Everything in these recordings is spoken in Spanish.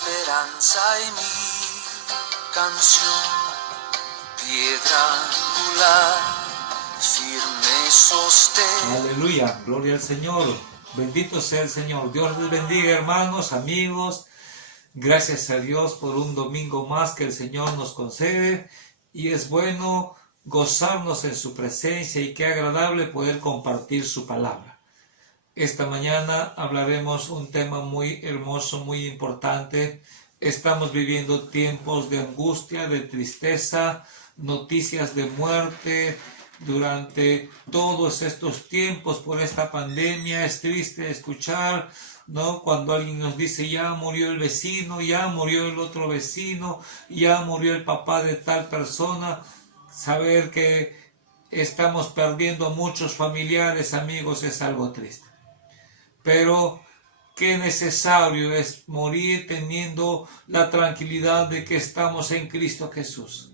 esperanza y mi canción, piedra angular, firme sostén. Aleluya, gloria al Señor, bendito sea el Señor. Dios les bendiga, hermanos, amigos. Gracias a Dios por un domingo más que el Señor nos concede, y es bueno gozarnos en su presencia, y qué agradable poder compartir su palabra. Esta mañana hablaremos un tema muy hermoso, muy importante. Estamos viviendo tiempos de angustia, de tristeza, noticias de muerte. Durante todos estos tiempos por esta pandemia es triste escuchar, ¿no?, cuando alguien nos dice: ya murió el vecino, ya murió el otro vecino, ya murió el papá de tal persona. Saber que estamos perdiendo muchos familiares, amigos, es algo triste. Pero qué necesario es morir teniendo la tranquilidad de que estamos en Cristo Jesús.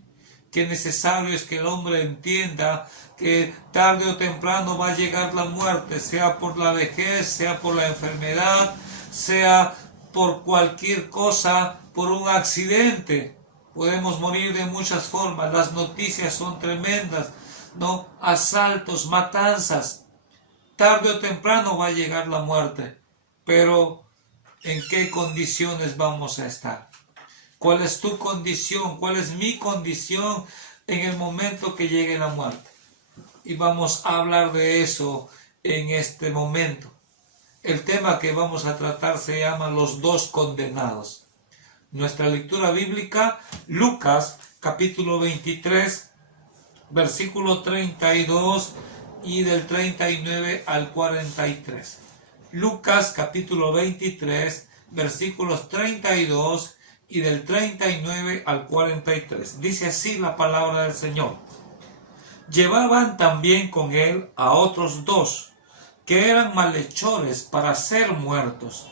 Qué necesario es que el hombre entienda que tarde o temprano va a llegar la muerte, sea por la vejez, sea por la enfermedad, sea por cualquier cosa, por un accidente. Podemos morir de muchas formas. Las noticias son tremendas, ¿no? Asaltos, matanzas. Tarde o temprano va a llegar la muerte. Pero ¿en qué condiciones vamos a estar? ¿Cuál es tu condición? ¿Cuál es mi condición en el momento que llegue la muerte? Y vamos a hablar de eso en este momento. El tema que vamos a tratar se llama los dos condenados. Nuestra lectura bíblica, Lucas capítulo 23, versículo 32 y del 39 al 43. Lucas capítulo 23, versículos 32 y del 39 al 43. Dice así la palabra del Señor. Llevaban también con él a otros dos, que eran malhechores para ser muertos.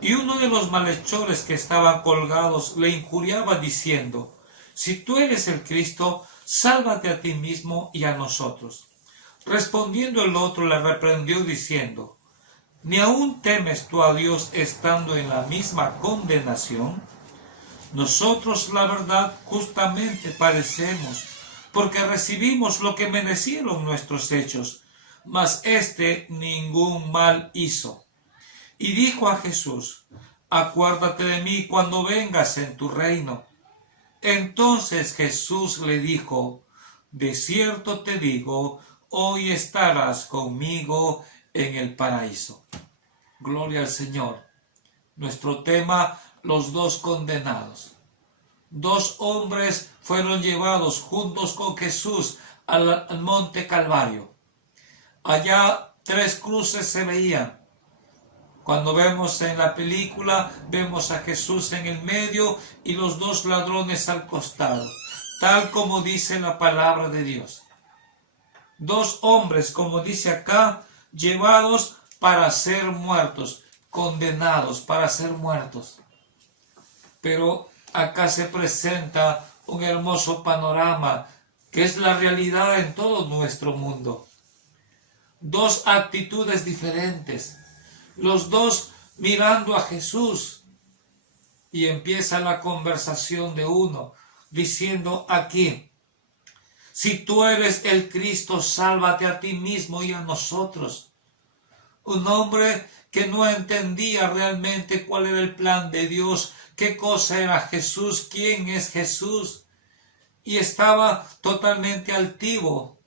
Y uno de los malhechores que estaban colgados le injuriaba diciendo: si tú eres el Cristo, sálvate a ti mismo y a nosotros. Respondiendo el otro le reprendió diciendo: ¿ni aún temes tú a Dios estando en la misma condenación? Nosotros, la verdad, justamente padecemos, porque recibimos lo que merecieron nuestros hechos, mas éste ningún mal hizo. Y dijo a Jesús: acuérdate de mí cuando vengas en tu reino. Entonces Jesús le dijo: de cierto te digo, hoy estarás conmigo en el paraíso. Gloria al Señor. Nuestro tema: los dos condenados. Dos hombres fueron llevados juntos con Jesús al monte Calvario. Allá tres cruces se veían. Cuando vemos en la película, vemos a Jesús en el medio y los dos ladrones al costado, tal como dice la palabra de Dios. Dos hombres, como dice acá, llevados para ser muertos, condenados para ser muertos. Pero acá se presenta un hermoso panorama que es la realidad en todo nuestro mundo. Dos actitudes diferentes, los dos mirando a Jesús, y empieza la conversación de uno diciendo aquí: si tú eres el Cristo, sálvate a ti mismo y a nosotros. Un hombre que no entendía realmente cuál era el plan de Dios, qué cosa era Jesús, quién es Jesús, y estaba totalmente altivo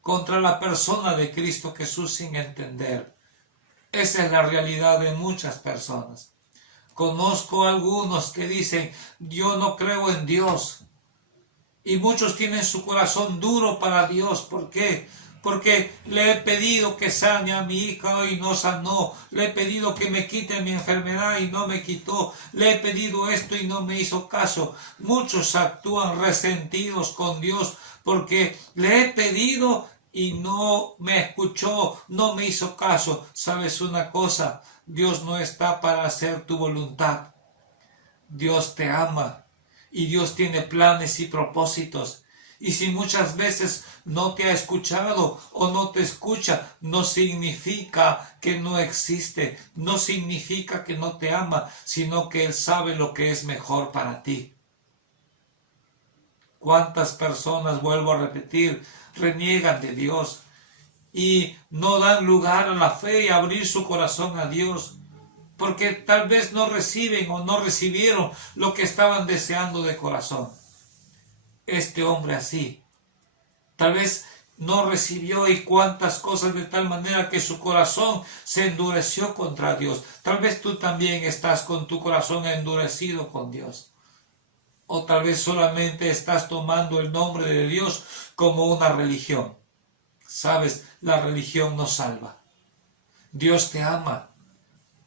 contra la persona de Cristo Jesús sin entender. Esa es la realidad de muchas personas. Conozco a algunos que dicen: yo no creo en Dios. Y muchos tienen su corazón duro para Dios. ¿Por qué? Porque le he pedido que sane a mi hija y no sanó. Le he pedido que me quite mi enfermedad y no me quitó. Le he pedido esto y no me hizo caso. Muchos actúan resentidos con Dios porque le he pedido y no me escuchó, no me hizo caso. ¿Sabes una cosa? Dios no está para hacer tu voluntad. Dios te ama y Dios tiene planes y propósitos. Y si muchas veces no te ha escuchado o no te escucha, no significa que no existe, no significa que no te ama, sino que Él sabe lo que es mejor para ti. ¿Cuántas personas, vuelvo a repetir, reniegan de Dios y no dan lugar a la fe y a abrir su corazón a Dios? Porque tal vez no reciben o no recibieron lo que estaban deseando de corazón. Este hombre así, tal vez no recibió y cuántas cosas de tal manera que su corazón se endureció contra Dios. Tal vez tú también estás con tu corazón endurecido con Dios. O tal vez solamente estás tomando el nombre de Dios como una religión. Sabes, la religión no salva. Dios te ama.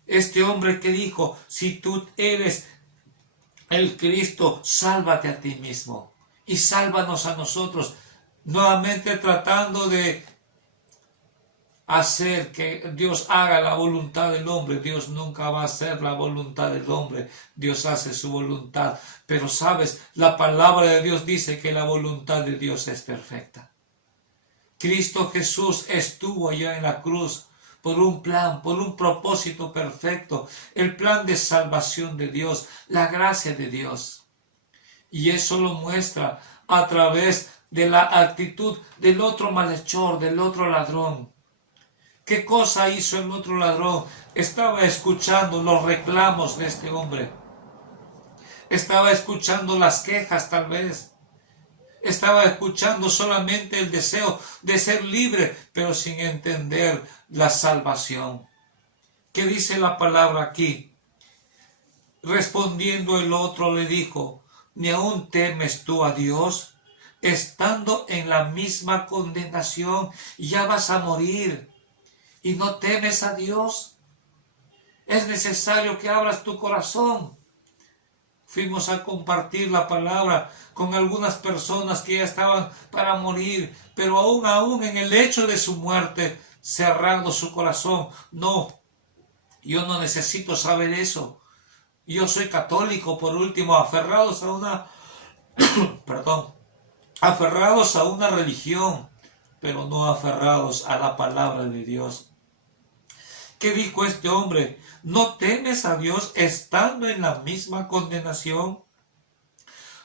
Este hombre que dijo, si tú eres el Cristo, sálvate a ti mismo y sálvanos a nosotros. Nuevamente tratando de hacer que Dios haga la voluntad del hombre. Dios nunca va a hacer la voluntad del hombre. Dios hace su voluntad. Pero sabes, la palabra de Dios dice que la voluntad de Dios es perfecta. Cristo Jesús estuvo allá en la cruz por un plan, por un propósito perfecto, el plan de salvación de Dios, la gracia de Dios. Y eso lo muestra a través de la actitud del otro malhechor, del otro ladrón. ¿Qué cosa hizo el otro ladrón? Estaba escuchando los reclamos de este hombre. Estaba escuchando las quejas tal vez. Estaba escuchando solamente el deseo de ser libre, pero sin entender la salvación. ¿Qué dice la palabra aquí? Respondiendo el otro le dijo, ¿ni aún temes tú a Dios? Estando en la misma condenación, ya vas a morir. ¿Y no temes a Dios? Es necesario que abras tu corazón. Fuimos a compartir la palabra con algunas personas que ya estaban para morir, pero aún en el hecho de su muerte, cerrando su corazón. No, yo no necesito saber eso. Yo soy católico, por último, aferrados a una, aferrados a una religión, pero no aferrados a la palabra de Dios. ¿Qué dijo este hombre? ¿No temes a Dios estando en la misma condenación?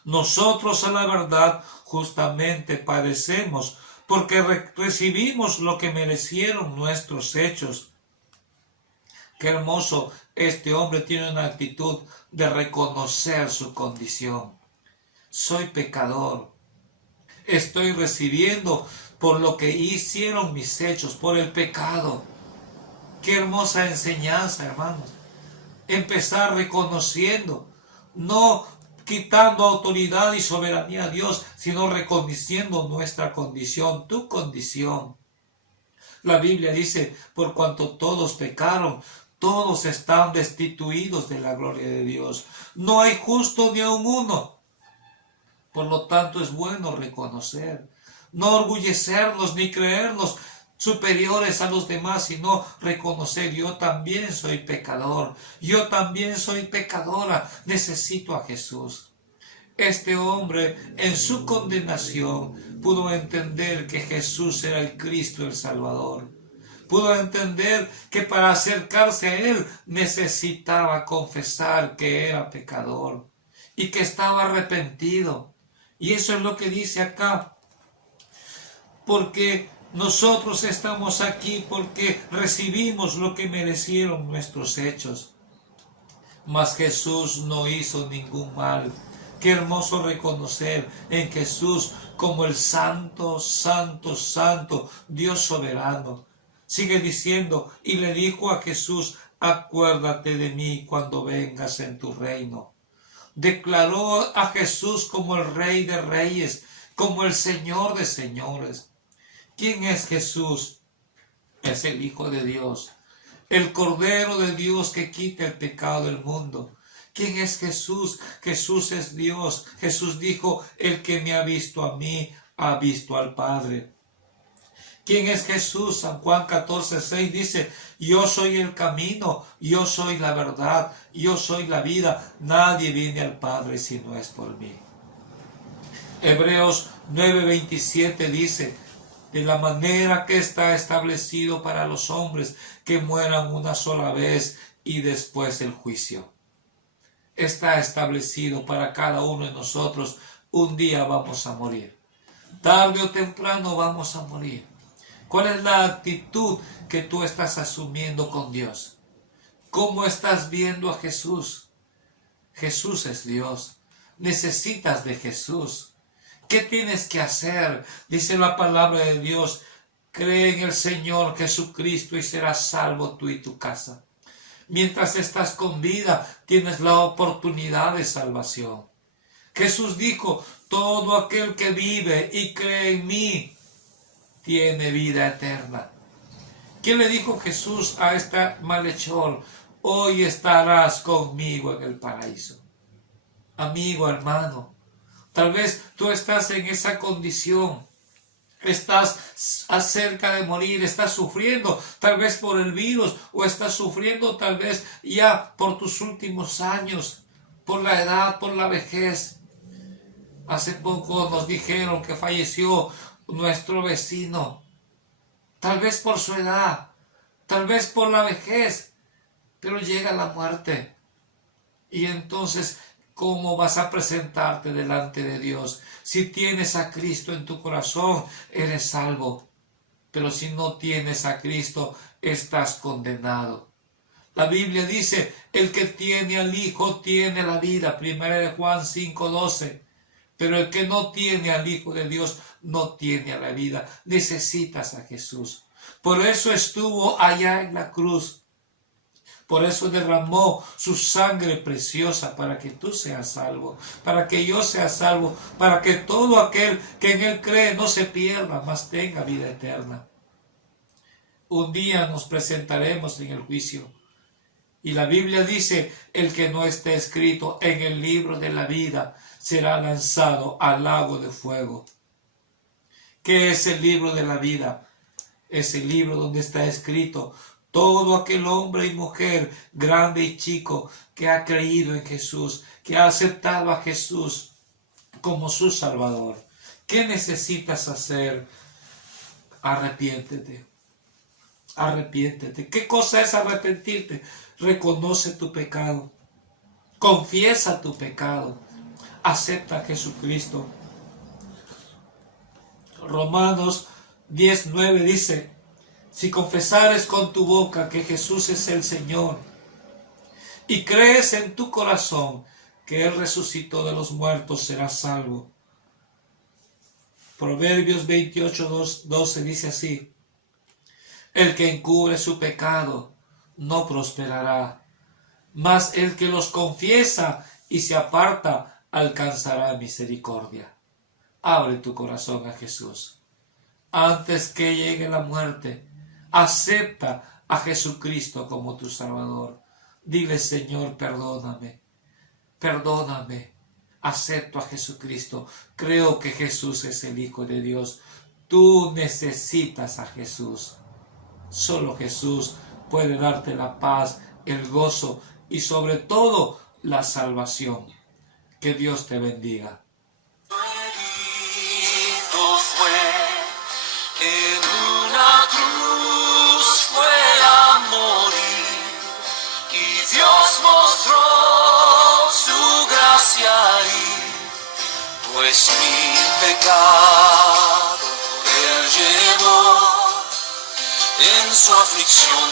Nosotros a la verdad justamente padecemos, porque recibimos lo que merecieron nuestros hechos. Qué hermoso, este hombre tiene una actitud de reconocer su condición. Soy pecador. Estoy recibiendo por lo que hicieron mis hechos, por el pecado. Qué hermosa enseñanza, hermanos. Empezar reconociendo, no quitando autoridad y soberanía a Dios, sino reconociendo nuestra condición, tu condición. La Biblia dice, por cuanto todos pecaron, todos están destituidos de la gloria de Dios. No hay justo ni aun uno. Por lo tanto, es bueno reconocer, no orgullecernos ni creernos superiores a los demás, sino reconocer, yo también soy pecador, yo también soy pecadora, necesito a Jesús. Este hombre en su condenación pudo entender que Jesús era el Cristo, el Salvador. Pudo entender que para acercarse a Él necesitaba confesar que era pecador y que estaba arrepentido. Y eso es lo que dice acá, porque nosotros estamos aquí porque recibimos lo que merecieron nuestros hechos. Mas Jesús no hizo ningún mal. Qué hermoso reconocer en Jesús como el Santo, Santo, Santo, Dios soberano. Sigue diciendo, y le dijo a Jesús, acuérdate de mí cuando vengas en tu reino. Declaró a Jesús como el Rey de Reyes, como el Señor de Señores. ¿Quién es Jesús? Es el Hijo de Dios, el Cordero de Dios que quita el pecado del mundo. ¿Quién es Jesús? Jesús es Dios. Jesús dijo, el que me ha visto a mí, ha visto al Padre. ¿Quién es Jesús? San Juan 14:6 dice, yo soy el camino, yo soy la verdad, yo soy la vida. Nadie viene al Padre si no es por mí. Hebreos 9:27 dice, de la manera que está establecido para los hombres que mueran una sola vez y después el juicio. Está establecido para cada uno de nosotros. Un día vamos a morir. Tarde o temprano vamos a morir. ¿Cuál es la actitud que tú estás asumiendo con Dios? ¿Cómo estás viendo a Jesús? Jesús es Dios. Necesitas de Jesús. ¿Qué tienes que hacer? Dice la palabra de Dios. Cree en el Señor Jesucristo y serás salvo tú y tu casa. Mientras estás con vida, tienes la oportunidad de salvación. Jesús dijo, todo aquel que vive y cree en mí, tiene vida eterna. ¿Qué le dijo Jesús a este malhechor? Hoy estarás conmigo en el paraíso. Amigo, hermano, tal vez tú estás en esa condición. Estás acerca de morir, estás sufriendo tal vez por el virus o estás sufriendo tal vez ya por tus últimos años, por la edad, por la vejez. Hace poco nos dijeron que falleció nuestro vecino, tal vez por su edad, tal vez por la vejez, pero llega la muerte. Y entonces, ¿cómo vas a presentarte delante de Dios? Si tienes a Cristo en tu corazón, eres salvo. Pero si no tienes a Cristo, estás condenado. La Biblia dice, el que tiene al Hijo tiene la vida. 1 Juan 5:12. Pero el que no tiene al Hijo de Dios no tiene la vida. Necesitas a Jesús. Por eso estuvo allá en la cruz. Por eso derramó su sangre preciosa para que tú seas salvo, para que yo sea salvo, para que todo aquel que en Él cree no se pierda, mas tenga vida eterna. Un día nos presentaremos en el juicio. Y la Biblia dice, el que no esté escrito en el libro de la vida será lanzado al lago de fuego. ¿Qué es el libro de la vida? Es el libro donde está escrito todo aquel hombre y mujer, grande y chico, que ha creído en Jesús, que ha aceptado a Jesús como su Salvador. ¿Qué necesitas hacer? Arrepiéntete. Arrepiéntete. ¿Qué cosa es arrepentirte? Reconoce tu pecado. Confiesa tu pecado. Acepta a Jesucristo. Romanos 10:9 dice, si confesares con tu boca que Jesús es el Señor y crees en tu corazón que Él resucitó de los muertos, serás salvo. Proverbios 28:12 dice así, el que encubre su pecado no prosperará, mas el que los confiesa y se aparta alcanzará misericordia. Abre tu corazón a Jesús. Antes que llegue la muerte, acepta a Jesucristo como tu Salvador. Dile, Señor, perdóname, perdóname. Acepto a Jesucristo. Creo que Jesús es el Hijo de Dios. Tú necesitas a Jesús. Solo Jesús puede darte la paz, el gozo y sobre todo la salvación. Que Dios te bendiga. Pues mi pecado Él llevó, en su aflicción